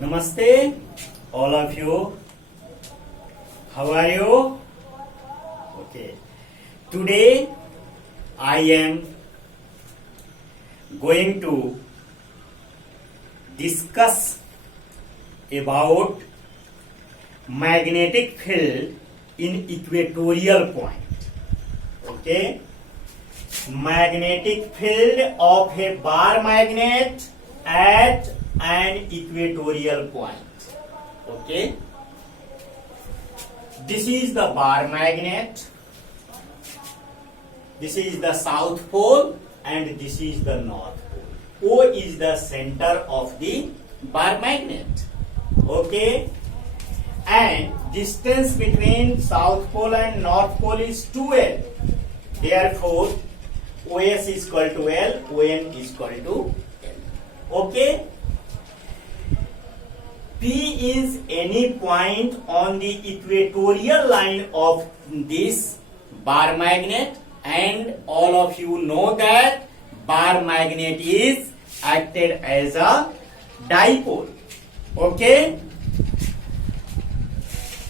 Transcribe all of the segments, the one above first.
Namaste, all of you. How are you? Okay. Today I am going to discuss about magnetic field in equatorial point. Okay. Magnetic field of a bar magnet at an equatorial point. Okay. This is the bar magnet. This is the south pole and this is the north pole. O is the center of the bar magnet. Okay. And distance between south pole and north pole is 2L. Therefore, OS is equal to L, ON is equal to L. Okay. P is any point on the equatorial line of this bar magnet, and all of you know that bar magnet is acted as a dipole. Okay.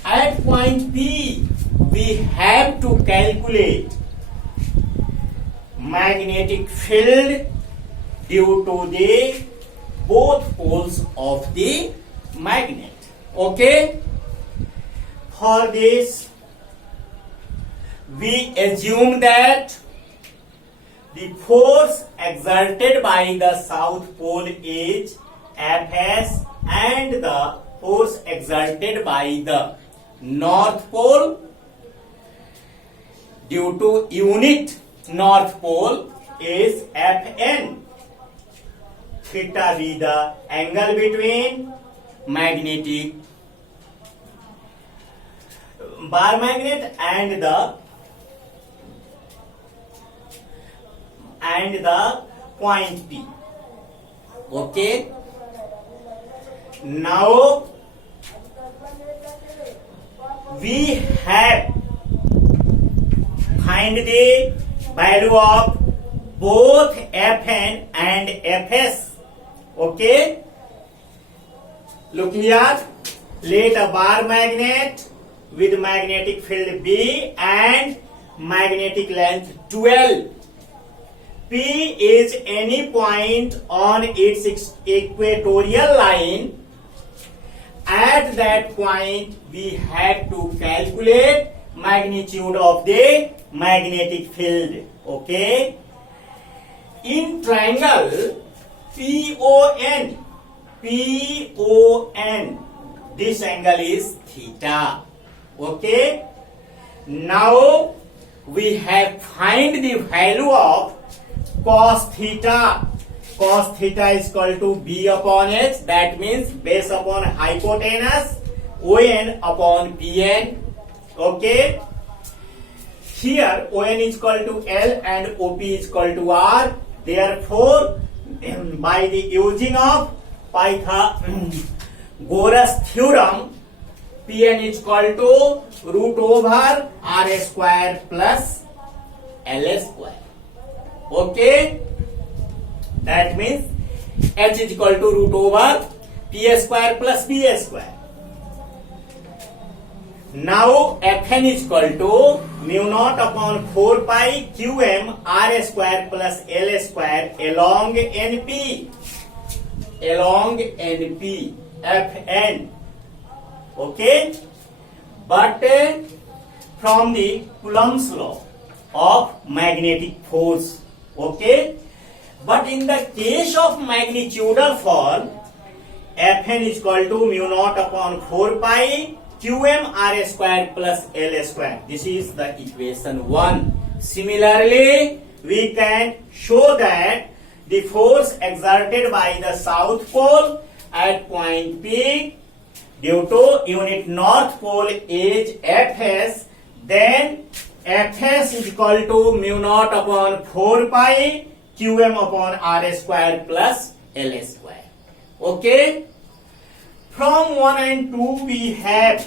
At point P, we have to calculate magnetic field due to the both poles of the magnet. Okay. For this, we assume that the force exerted by the south pole is Fs and the force exerted by the north pole due to unit north pole is Fn. Theta be the angle between magnetic bar magnet and the point P. Okay. Now we have find the value of both Fn and Fs. Okay. Look here. Let a bar magnet with magnetic field B and magnetic length 12. P is any point on its equatorial line. At that point, we have to calculate magnitude of the magnetic field. Okay. In triangle PON, this angle is theta. Okay. Now we have find the value of cos theta. Cos theta is equal to B upon H. That means base upon hypotenuse, ON upon PN. Okay. Here ON is equal to L and OP is equal to R. Therefore, by the using of Pythagoras theorem, Pn is equal to root over R square plus L square. Okay. That means H is equal to root over P square plus B square. Now Fn is equal to mu naught upon 4 pi Qm R square plus L square along NP. Along NP. Fn. Okay. But from the Coulomb's law of magnetic force. Okay. But in the case of magnitudal form, Fn is equal to mu naught upon 4 pi Qm R square plus L square. This is the equation 1. Similarly, we can show that the force exerted by the south pole at point P due to unit north pole is Fs, then Fs is equal to mu naught upon 4 pi Qm upon R square plus L square. Okay. From 1 and 2 we have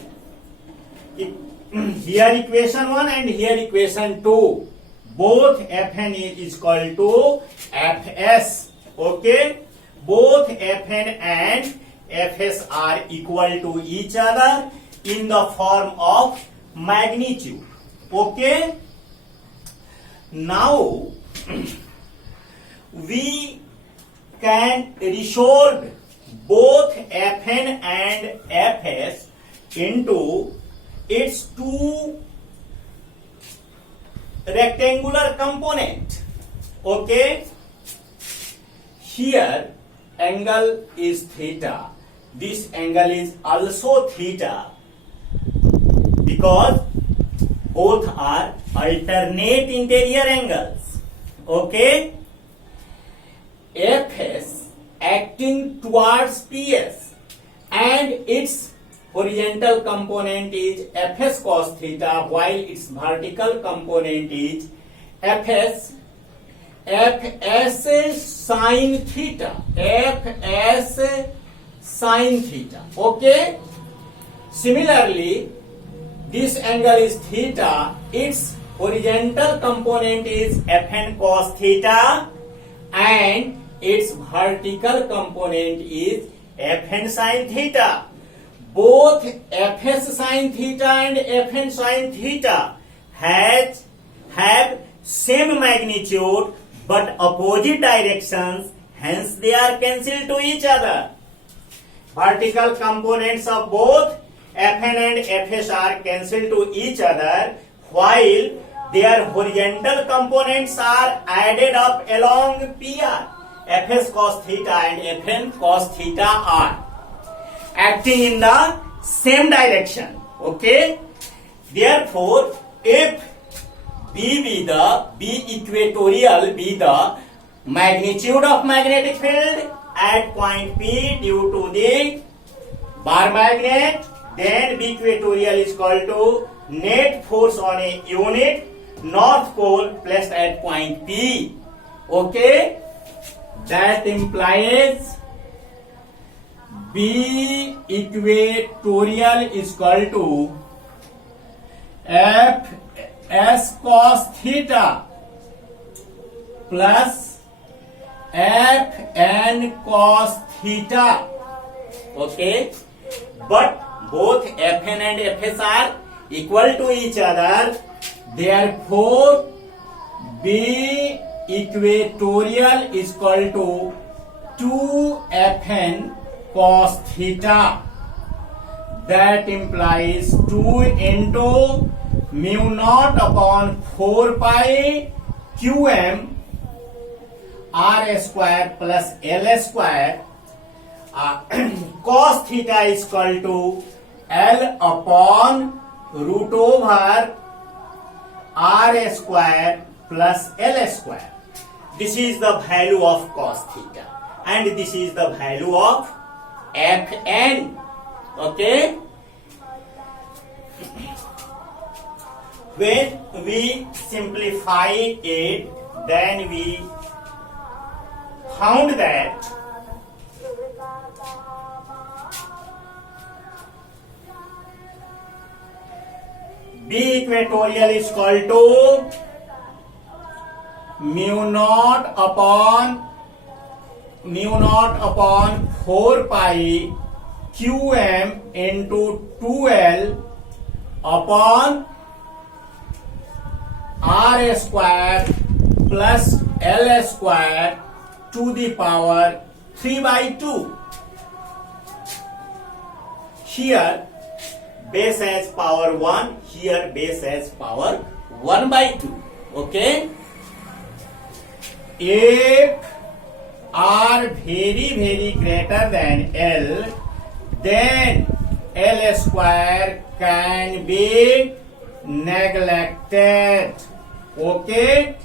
here equation 1 and here equation 2. Both Fn is equal to Fs. Okay. Both Fn and Fs are equal to each other in the form of magnitude. Okay? Now we can resolve both Fn and Fs into its two rectangular component. Okay? Here angle is theta. This angle is also theta because both are alternate interior angles. Okay? Fs acting towards Ps and its horizontal component is Fs cos theta, while its vertical component is Fs sin theta. Fs sin theta. Okay? Similarly, this angle is theta. Its horizontal component is Fn cos theta and its vertical component is Fn sin theta. Both Fs sin theta and Fn sin theta have same magnitude but opposite directions, hence they are cancelled to each other. Vertical components of both Fn and Fs are cancelled to each other, while their horizontal components are added up along PR. Fs cos theta and Fn cos theta are acting in the same direction. Okay? Therefore, if B equatorial be the magnitude of magnetic field at point P due to the bar magnet, then B equatorial is equal to net force on a unit north pole placed at point P. Okay? That implies B equatorial is equal to Fs cos theta plus Fn cos theta. Okay? But both Fn and Fs are equal to each other. Therefore, B equatorial is equal to 2Fn cos theta. That implies 2 into mu naught upon 4 pi qm r square plus l square. Cos theta is equal to L upon root over r square plus l square. This is the value of cos theta and this is the value of Fn. Okay? When we simplify it, then we found that B equatorial is equal to mu naught upon 4 pi qm into 2L upon r square plus l square to the power 3 by 2. Here base has power 1, here base has power 1 by 2. Okay? If r very greater than L, then L square can be neglected. Okay?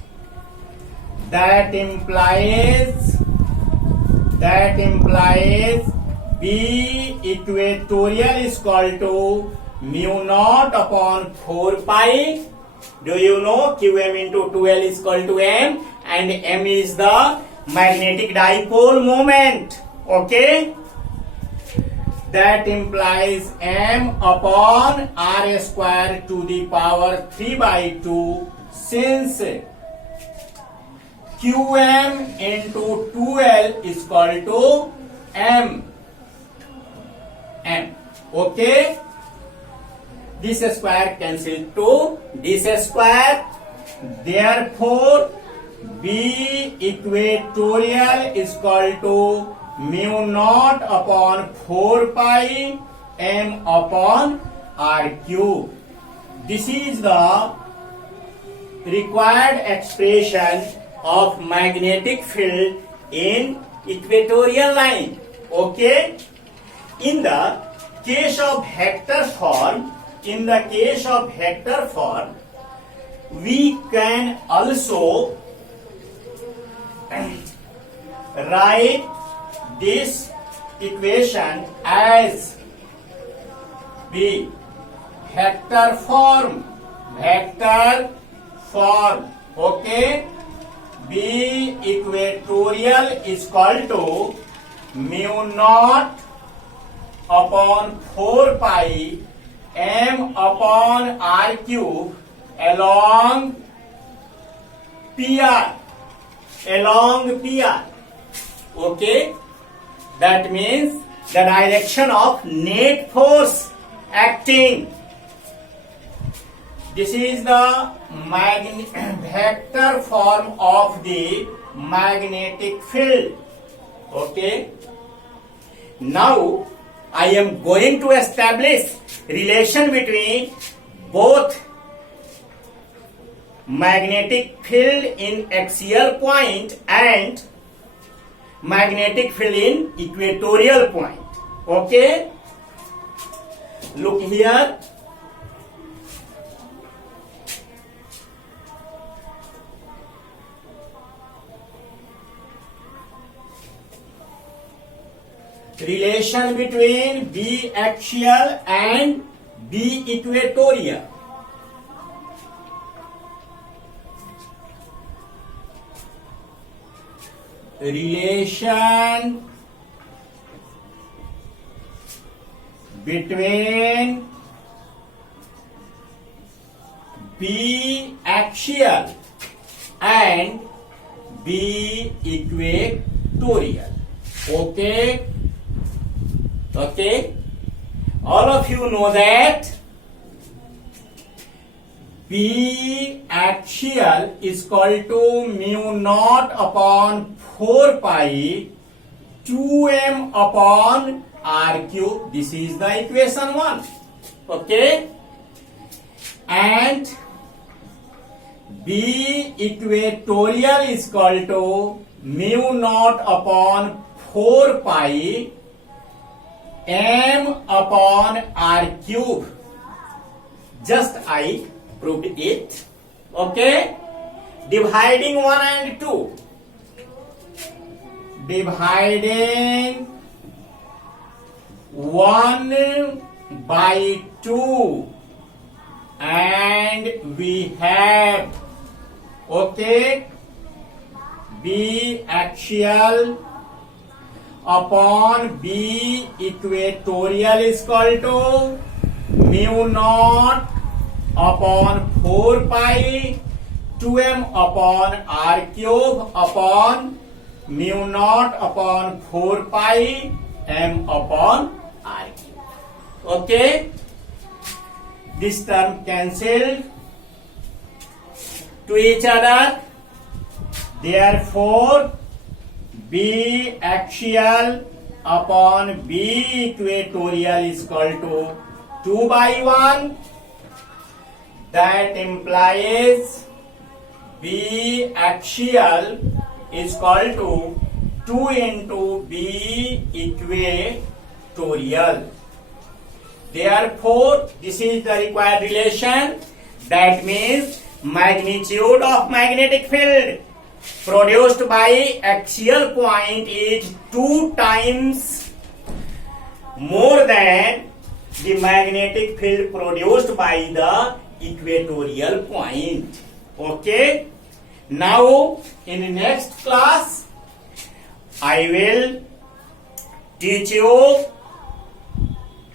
That implies B equatorial is equal to mu naught upon 4 pi. Do you know qm into 2L is equal to m, and m is the magnetic dipole moment. Okay? That implies m upon r square to the power 3 by 2, since qm into 2L is equal to m. Okay, this square cancel to this square. Therefore, B equatorial is equal to mu naught upon 4 pi m upon r cube. This is the required expression of magnetic field in equatorial line. Okay, in the case of vector form, we can also write this equation as B vector form. Okay, B equatorial is equal to mu naught upon 4 pi m upon r cube along PR. Okay, that means the direction of net force acting. This is the vector form of the magnetic field. Okay, now I am going to establish relation between both magnetic field in axial point and magnetic field in equatorial point. Okay, look here. Relation between B axial and B equatorial. Relation between B axial and B equatorial. Okay. All of you know that B axial is equal to mu naught upon 4 pi 2m upon r cube. This is the equation 1. Okay, and B equatorial is equal to mu naught upon 4 pi m upon r cube. Just I proved it. Okay, dividing 1 and 2. Dividing 1 by 2, and we have, okay, B axial upon B equatorial is equal to mu naught upon 4 pi 2m upon r cube upon mu naught upon 4 pi m upon r cube. Okay, this term cancelled to each other. Therefore, B axial upon B equatorial is equal to 2 by 1. That implies B axial is equal to 2 into B equatorial. Therefore, this is the required relation. That means magnitude of magnetic field produced by axial point is 2 times more than the magnetic field produced by the equatorial point. Okay, now in the next class I will teach you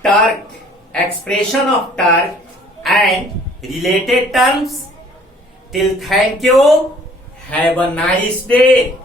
torque, expression of torque and related terms. Till thank you. Have a nice day.